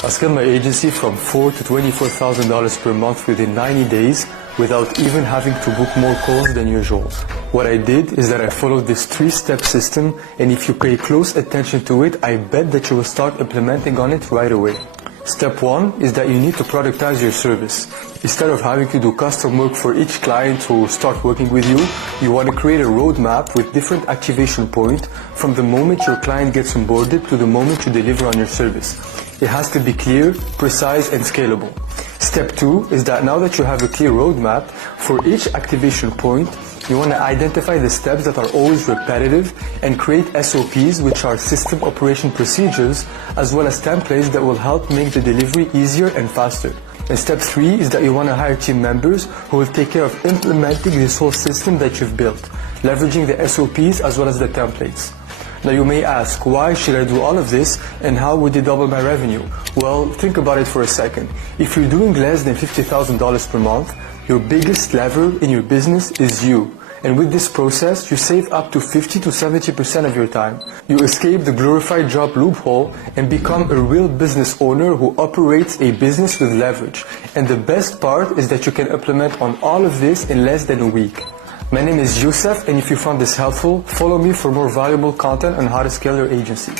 I scaled my agency from $4,000 to $24,000 per month within 90 days without even having to book more calls than usual. What I did is that I followed this 3-step system, and if you pay close attention to it, I bet that you will start implementing on it right away. Step 1 is that you need to productize your service. Instead of having to do custom work for each client who start working with you, you want to create a roadmap with different activation points from the moment your client gets onboarded to the moment you deliver on your service. It has to be clear, precise, and scalable. Step 2 is that now that you have a clear roadmap, for each activation point, you want to identify the steps that are always repetitive and create SOPs, which are system operation procedures, as well as templates that will help make the delivery easier and faster. And step 3 is that you want to hire team members who will take care of implementing this whole system that you've built, leveraging the SOPs as well as the templates. Now you may ask, why should I do all of this and how would it double my revenue? Well, think about it for a second. If you're doing less than $50,000 per month, your biggest lever in your business is you. And with this process, you save up to 50 to 70% of your time. You escape the glorified job loophole and become a real business owner who operates a business with leverage. And the best part is that you can implement on all of this in less than a week. My name is Youssef, and if you found this helpful, follow me for more valuable content on how to scale your agency.